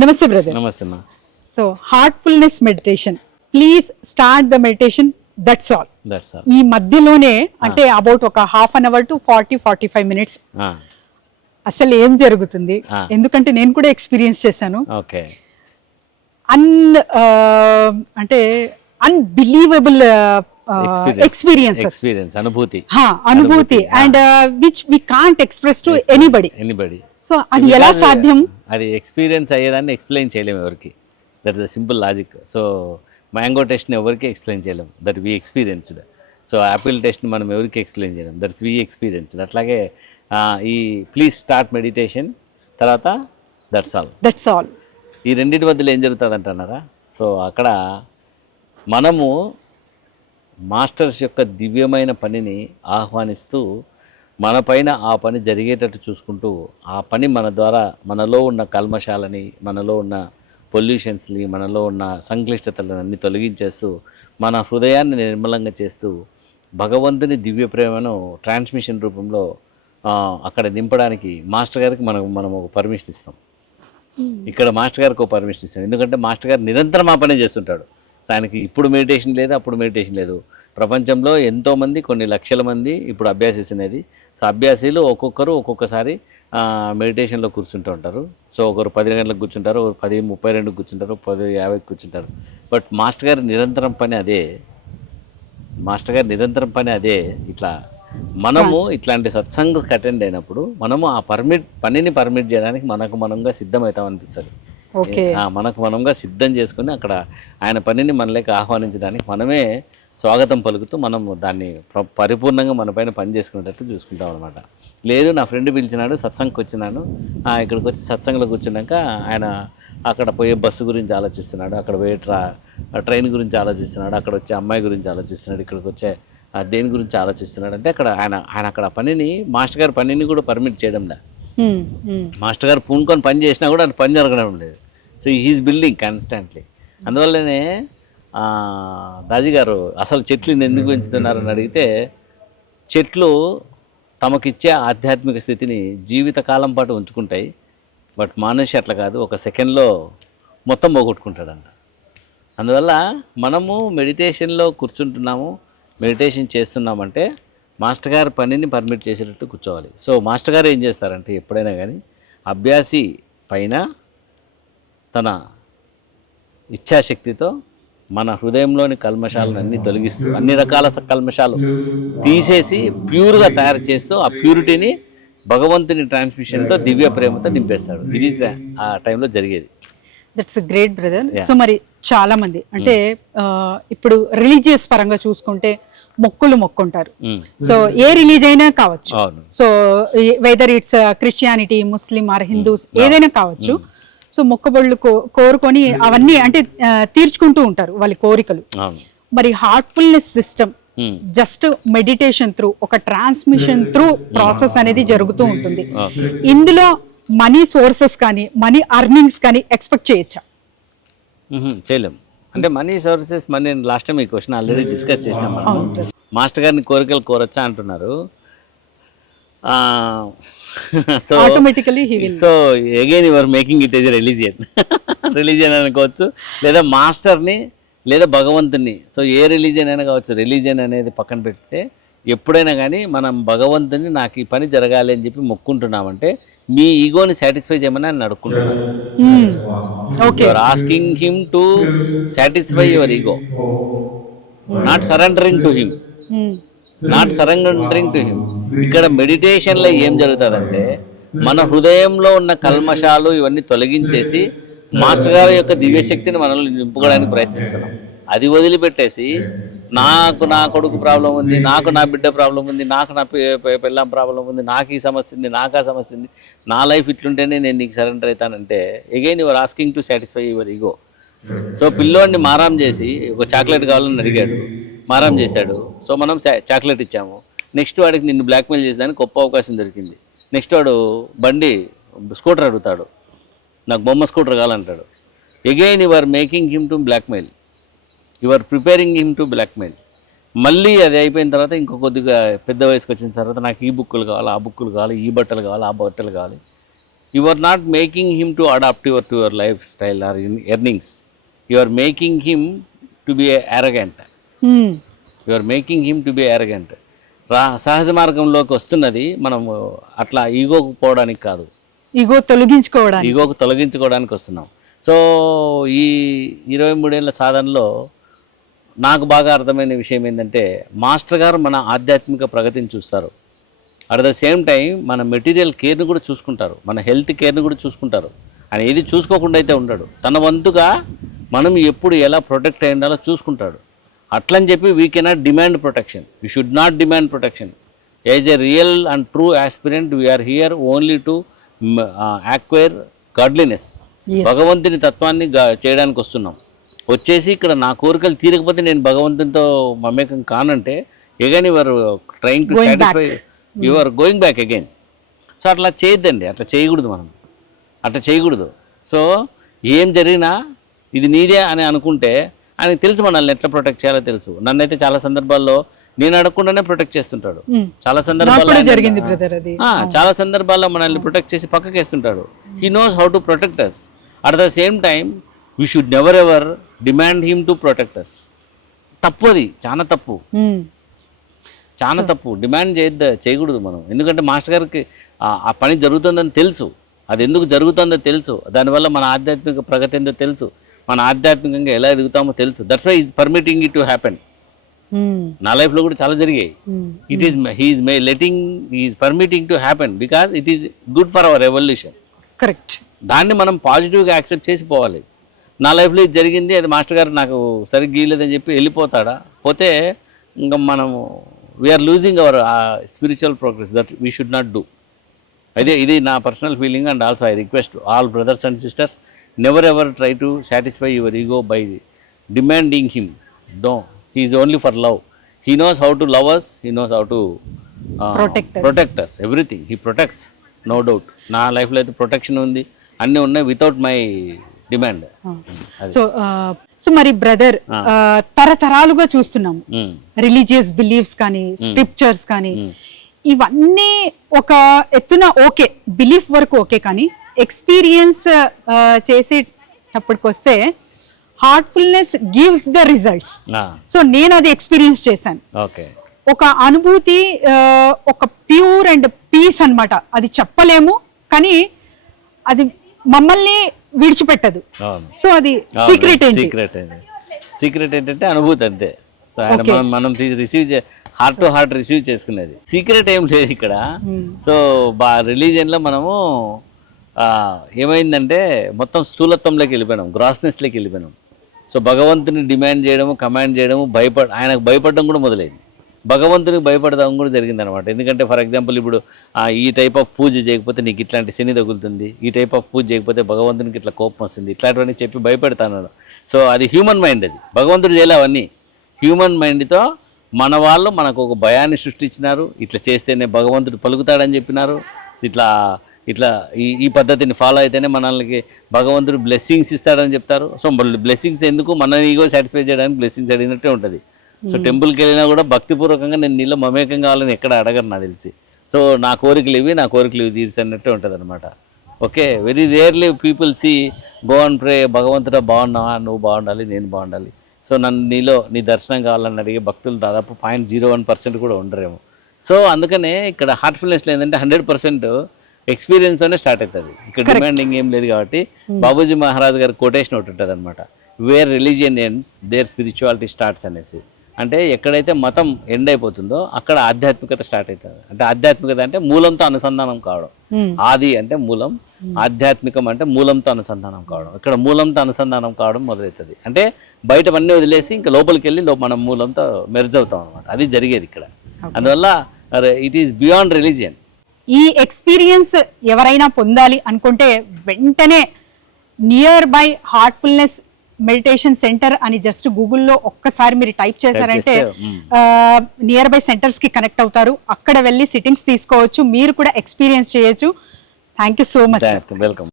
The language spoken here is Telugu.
Namaste, brother. నమస్తే అమ్మా. So, heartfulness meditation. Please start the meditation. That's all. That's all. ఈ మధ్యలోనే అంటే అబౌట్ ఒక half an hour to 40-45 minutes అసలు ఏం జరుగుతుంది, ఎందుకంటే నేను కూడా ఎక్స్పీరియన్స్ చేశాను. ఓకే. అంటే అన్బిలీవబుల్ ఎక్స్పీరియన్స్ అనుభూతి and which we can't express to anybody. So అది ఎలా సాధ్యం? అది ఎక్స్పీరియన్స్ అయ్యేదాన్ని ఎక్స్ప్లెయిన్ చేయలేము ఎవరికి. That is the simple logic. So mango టెస్ట్ని ఎవరికి ఎక్స్ప్లెయిన్ చేయలేము, that we experienced. So apple టెస్ట్ని మనం ఎవరికి ఎక్స్ప్లెయిన్ చేయలేము, దట్స్ వీ ఎక్స్పీరియన్స్డ్. అట్లాగే ఈ ప్లీజ్ స్టార్ట్ మెడిటేషన్ తర్వాత దట్స్ ఆల్ ఈ రెండింటి మధ్యలో ఏం జరుగుతుంది అంటున్నారా? సో అక్కడ మనము మాస్టర్స్ యొక్క దివ్యమైన పనిని ఆహ్వానిస్తూ మన పైన ఆ పని జరిగేటట్టు చూసుకుంటూ ఆ పని మన ద్వారా మనలో ఉన్న కల్మషాలని, మనలో ఉన్న పొల్యూషన్స్ని, మనలో ఉన్న సంక్లిష్టతలను అన్ని తొలగించేస్తూ మన హృదయాన్ని నిర్మలంగా చేస్తూ భగవంతుని దివ్య ప్రేమను ట్రాన్స్మిషన్ రూపంలో అక్కడ నింపడానికి మాస్టర్ గారికి మనం ఒక పర్మిషన్ ఇస్తాం. ఇక్కడ మాస్టర్ గారికి ఒక పర్మిషన్ ఇస్తాం. ఎందుకంటే మాస్టర్ గారు నిరంతరం ఆ పనే చేస్తుంటాడు. సో ఆయనకి ఇప్పుడు మెడిటేషన్ లేదు, అప్పుడు మెడిటేషన్ లేదు. ప్రపంచంలో ఎంతోమంది, కొన్ని లక్షల మంది ఇప్పుడు అభ్యాసీస్ అనేది. సో అభ్యాసీలు ఒక్కొక్కరు ఒక్కొక్కసారి మెడిటేషన్లో కూర్చుంటూ ఉంటారు. సో ఒకరు 10 గంటలకు కూర్చుంటారు, 10:32 కూర్చుంటారు, 10:50 కూర్చుంటారు. బట్ మాస్టర్ గారి నిరంతరం పని అదే. ఇట్లా మనము ఇట్లాంటి సత్సంగకి అటెండ్ అయినప్పుడు మనము ఆ పనిని పర్మిట్ చేయడానికి మనంగా సిద్ధమవుతాం అనిపిస్తుంది. మనంగా సిద్ధం చేసుకుని అక్కడ ఆయన పనిని మనలోకి ఆహ్వానించడానికి మనమే స్వాగతం పలుకుతూ మనం దాన్ని పరిపూర్ణంగా మన పైన పని చేసుకునేటట్టు చూసుకుంటాం అనమాట. లేదు, నా ఫ్రెండ్ పిలిచినాడు, సత్సంగకి వచ్చినాను, ఇక్కడికి వచ్చి సత్సంగంలో కూర్చున్నాక ఆయన అక్కడ పోయే బస్సు గురించి ఆలోచిస్తున్నాడు, అక్కడ పోయే ట్రైన్ గురించి ఆలోచిస్తున్నాడు, అక్కడ వచ్చే అమ్మాయి గురించి ఆలోచిస్తున్నాడు, ఇక్కడికి వచ్చే దేని గురించి ఆలోచిస్తున్నాడు. అంటే అక్కడ ఆయన అక్కడ పనిని, మాస్టర్ గారి పనిని కూడా పర్మిట్ చేయడంలే. మాస్టర్ గారు పూనుకొని పని చేసినా కూడా అది పని జరగడం లేదు. So he's building constantly. అందువల్లనే రాజు గారు అసలు చెట్లు ఎందుకు పెంచుతున్నారని అడిగితే, చెట్లు తమకిచ్చే ఆధ్యాత్మిక స్థితిని జీవితకాలం పాటు ఉంచుకుంటాయి. బట్ మనిషి అట్లా కాదు, ఒక సెకండ్లో మొత్తం పోగొట్టుకుంటాడంట. అందువల్ల మనము మెడిటేషన్లో కూర్చుంటున్నాము, మెడిటేషన్ చేస్తున్నామంటే మాస్టర్ గారి పనిని పర్మిట్ చేసేటట్టు కూర్చోవాలి. సో మాస్టర్ గారు ఏం చేస్తారంటే ఎప్పుడైనా కానీ అభ్యాసి పైన తన ఇచ్ఛాశక్తితో మన హృదయంలోని కల్మషాలను అన్నీ తొలగిస్తూ, అన్ని రకాల కల్మషాలు తీసేసి ప్యూర్గా తయారు చేస్తూ ఆ ప్యూరిటీని భగవంతుని ట్రాన్స్మిషన్తో దివ్య ప్రేమతో నింపేస్తాడు. ఇది ఆ టైంలో జరిగేది. That's great brother. సో మరి చాలా మంది అంటే ఇప్పుడు రిలీజియస్ పరంగా చూసుకుంటే మొక్కుంటారు. సో ఏ రిలీజ్ అయినా కావచ్చు. So whether it's Christianity, Muslim are Hindus, ఏదైనా కావచ్చు. సో మొక్కబళ్ళు కోరుకొని అవన్నీ అంటే తీర్చుకుంటూ ఉంటారు వాళ్ళ కోరికలు. మరి heartfulness system just meditation through, ఒక ట్రాన్స్మిషన్ త్రూ ప్రాసెస్ అనేది జరుగుతూ ఉంటుంది. ఇందులో మనీ సోర్సెస్ కానీ మనీ అర్నింగ్స్ కానీ ఎక్స్పెక్ట్ చేయొచ్చా? చేయలేం. అంటే మనీ సోర్సెస్, నేను లాస్ట్ టైం ఈ క్వశ్చన్ ఆల్రెడీ డిస్కస్ చేసినాం. మాస్టర్ గారిని కోరికలు కోరొచ్చా అంటున్నారు. So again your making it as a religion అనుకోవచ్చు, లేదా మాస్టర్ని, లేదా భగవంతుని. సో ఏ రిలీజియన్ అయినా కావచ్చు. రిలీజియన్ అనేది పక్కన పెడితే ఎప్పుడైనా కానీ మనం భగవంతుని, నాకు ఈ పని జరగాలి అని చెప్పి మొక్కుంటున్నామంటే మీ ఈగోని సాటిస్ఫై చేయమని అని అడుక్కుంటున్నాను. Your asking him to satisfy your ego, not surrendering to him. ఇక్కడ మెడిటేషన్లో ఏం జరుగుతుందంటే మన హృదయంలో ఉన్న కల్మషాలు ఇవన్నీ తొలగించేసి మాస్టర్ గారి యొక్క దివ్యశక్తిని మనల్ని నింపుకోవడానికి ప్రయత్నిస్తున్నాం. అది వదిలిపెట్టేసి నాకు నా కొడుకు ప్రాబ్లం ఉంది, నాకు నా బిడ్డ ప్రాబ్లం ఉంది, నాకు నా పెళ్ళాం ప్రాబ్లం ఉంది, నాకు ఈ సమస్య ఉంది, నాకు ఆ సమస్య ఉంది, నా లైఫ్ ఇట్లుంటేనే నేను నీకు సరెండర్ అవుతానంటే again your asking to satisfy your ego. So పిల్లోడిని మారాం చేసి ఒక చాక్లెట్ కావాలని అడిగాడు, మారాం చేశాడు. సో మనం చాక్లెట్ ఇచ్చాము. నెక్స్ట్ వాడికి నిన్ను బ్లాక్మెయిల్ చేసేదానికి గొప్ప అవకాశం దొరికింది. నెక్స్ట్ వాడు స్కూటర్ అడుగుతాడు, నాకు బొమ్మ స్కూటర్ కావాలంటాడు. Again you are making him to blackmail, you are preparing him to blackmail. మళ్ళీ అది అయిపోయిన తర్వాత ఇంకో కొద్దిగా పెద్ద వయసుకు వచ్చిన తర్వాత నాకు ఈ బుక్కులు కావాలి, ఆ బుక్కులు కావాలి, ఈ బట్టలు కావాలి, ఆ బట్టలు కావాలి. You are not making him to adapt to your lifestyle or in earnings. You are making him to be arrogant. You are making him to be arrogant. సహజ మార్గంలోకి వస్తున్నది మనం అట్లా ఈగోకు పోవడానికి కాదు, ఈగోకు తొలగించుకోవడానికి వస్తున్నాం. సో ఈ 23 ఏళ్ళ సాధనలో నాకు బాగా అర్థమైన విషయం ఏంటంటే, మాస్టర్ గారు మన ఆధ్యాత్మిక ప్రగతిని చూస్తారు, అట్ ద సేమ్ టైం మన మెటీరియల్ కేర్ని కూడా చూసుకుంటారు, మన హెల్త్ కేర్ని కూడా చూసుకుంటారు. ఆయన ఏది చూసుకోకుండా అయితే ఉండడు, తన వంతుగా మనం ఎప్పుడు ఎలా ప్రొటెక్ట్ అయి ఉండాలో చూసుకుంటాడు. అట్లని చెప్పి we cannot demand protection, we should not demand protection. As a real and true aspirant we are here only to acquire godliness. భగవంతుని తత్వాన్ని చేయడానికి వస్తున్నాం. వచ్చేసి ఇక్కడ నా కోరికలు తీరకపోతే నేను భగవంతునితో మమేకం కానంటే again your trying to satisfy, you are going back again. So అట్లా చేయొద్దండి, అట్లా చేయకూడదు, మనం అట్లా చేయకూడదు. సో ఏం జరిగినా ఇది నీదే అని అనుకుంటే ఆయనకు తెలుసు మనల్ని ఎట్లా ప్రొటెక్ట్ చేయాలో తెలుసు. నన్నైతే చాలా సందర్భాల్లో నేను అడగకుండానే ప్రొటెక్ట్ చేస్తుంటాడు. చాలా సందర్భాల్లో మనల్ని ప్రొటెక్ట్ చేసి పక్కకి వేస్తుంటాడు. He knows how to protect us. At the same time we should never ever demand him to protect us. తప్పు, అది చాలా తప్పు, చాలా తప్పు. డిమాండ్ చేయకూడదు మనం. ఎందుకంటే మాస్టర్ గారికి ఆ పని జరుగుతుందని తెలుసు, అది ఎందుకు జరుగుతుందో తెలుసు, దానివల్ల మన ఆధ్యాత్మిక ప్రగతి ఏందో తెలుసు, మన ఆధ్యాత్మికంగా ఎలా ఎదుగుతామో తెలుసు. That's why is permitting it to happen. నా లైఫ్లో కూడా చాలా జరిగాయి. It is he's permitting to happen because it is good for our evolution. Correct. దాన్ని మనం పాజిటివ్గా యాక్సెప్ట్ చేసి పోవాలి. నా లైఫ్లో ఇది జరిగింది, అది మాస్టర్ గారు నాకు సరిగ్గా గీయలేదని చెప్పి వెళ్ళిపోతాడా? పోతే ఇంకా మనము we are losing our spiritual progress. That we should not do. ఇది నా personal feeling. And also I request all brothers and sisters, never ever try to satisfy your ego by demanding him. He is only for love. He knows how to love us. He knows how to protect us. Everything. He protects, no doubt. నా లైఫ్లో అయితే ప్రొటెక్షన్ ఉంది, అన్నీ ఉన్నాయి వితౌట్ మై డిమాండ్. సో మరి బ్రదర్, తరతరాలుగా చూస్తున్నాము రిలీజియస్ బిలీఫ్స్ కానీ స్క్రిప్చర్స్ కానీ ఇవన్నీ ఒక ఎత్తున ఓకే, బిలీఫ్ వరకు ఓకే, కానీ ఎక్స్పీరియన్స్ చేసేటప్పటికి వస్తే Heartfulness gives the results. So నేను అది ఎక్స్పీరియన్స్ చేశాను. ఒక అనుభూతి, ఒక ప్యూర్ అండ్ పీస్ అన్నమాట. అది చెప్పలేము, కానీ అది మమ్మల్ని విడిచిపెట్టదు. సో అది సీక్రెట్ ఏంటంటే అనుభూతి అంతే. మనం receive heart to heart receive చేసుకునేది. సీక్రెట్ ఏం లేదు ఇక్కడ. సో రిలీజియన్లో మనము ఏమైందంటే మొత్తం స్థూలత్వంలోకి వెళ్ళిపోయినాం, గ్రాస్నెస్లోకి వెళ్ళిపోయినాం. సో భగవంతుని డిమాండ్ చేయడము, కమాండ్ చేయడము, ఆయనకు భయపడడం కూడా మొదలైంది. భగవంతునికి భయపడడం కూడా జరిగింది అనమాట. ఎందుకంటే ఫర్ ఎగ్జాంపుల్ ఇప్పుడు ఈ టైప్ ఆఫ్ పూజ చేయకపోతే నీకు ఇట్లాంటి శని తగులుతుంది, ఈ టైప్ ఆఫ్ పూజ చేయకపోతే భగవంతునికి ఇట్లా కోపం వస్తుంది, ఇట్లాంటివన్నీ చెప్పి భయపెడతాను. సో అది హ్యూమన్ మైండ్, అది భగవంతుడు చేయలే. అవన్నీ హ్యూమన్ మైండ్తో మన వాళ్ళు మనకు ఒక భయాన్ని సృష్టించినారు. ఇట్లా చేస్తేనే భగవంతుడు పలుకుతాడని చెప్పినారు. ఇట్లా ఈ పద్ధతిని ఫాలో అయితేనే మనల్ని భగవంతుడు బ్లెస్సింగ్స్ ఇస్తాడని చెప్తారు. సో బ్లెస్సింగ్స్ ఎందుకు, మన ఈగో సాటిస్ఫై చేయడానికి బ్లెస్సింగ్స్ అడిగినట్టే ఉంటుంది. సో టెంపుల్కి వెళ్ళినా కూడా భక్తిపూర్వకంగా నేను నీలో మమేకం కావాలని ఎక్కడ అడగరు నాకు తెలిసి. సో నా కోరికలు ఇవి తీర్చన్నట్టే ఉంటుంది అనమాట. Okay, very rarely people see go and pray, భగవంతుడా బాగున్నావా, నువ్వు బాగుండాలి, నేను బాగుండాలి. సో నీలో నీ దర్శనం కావాలని అడిగే భక్తులు దాదాపు 0.01% కూడా ఉండరేమో. సో అందుకనే ఇక్కడ హార్ట్ఫుల్నెస్ లేదంటే 100% ఎక్స్పీరియన్స్తోనే స్టార్ట్ అవుతుంది. ఇక్కడ డిమాండింగ్ ఏం లేదు. కాబట్టి బాబూజీ మహారాజ్ గారి కొటేషన్ ఒకటి ఉంటుంది అనమాట, where religion ends there spirituality starts అనేసి. అంటే ఎక్కడైతే మతం ఎండ్ అయిపోతుందో అక్కడ ఆధ్యాత్మికత స్టార్ట్ అవుతుంది. అంటే ఆధ్యాత్మికత అంటే మూలంతో అనుసంధానం కావడం. ఆది అంటే మూలం, ఆధ్యాత్మికం అంటే మూలంతో అనుసంధానం కావడం. ఇక్కడ మూలంతో అనుసంధానం కావడం మొదలవుతుంది. అంటే బయటవన్నీ వదిలేసి ఇంకా లోపలికి వెళ్ళి మనం మూలంతో మెర్జ్ అవుతాం అనమాట. అది జరిగేది ఇక్కడ. అందువల్ల ఇట్ ఈస్ బియాండ్ రిలీజియన్. ఈ ఎక్స్పీరియన్స్ ఎవరైనా పొందాలి అనుకుంటే వెంటనే near by Heartfulness meditation centre అని జస్ట్ గూగుల్లో ఒక్కసారి మీరు టైప్ చేశారంటే నియర్ బై సెంటర్స్ కి కనెక్ట్ అవుతారు. అక్కడ వెళ్ళి సిట్టింగ్స్ తీసుకోవచ్చు, మీరు కూడా ఎక్స్పీరియన్స్ చేయొచ్చు. Thank you so much. Welcome.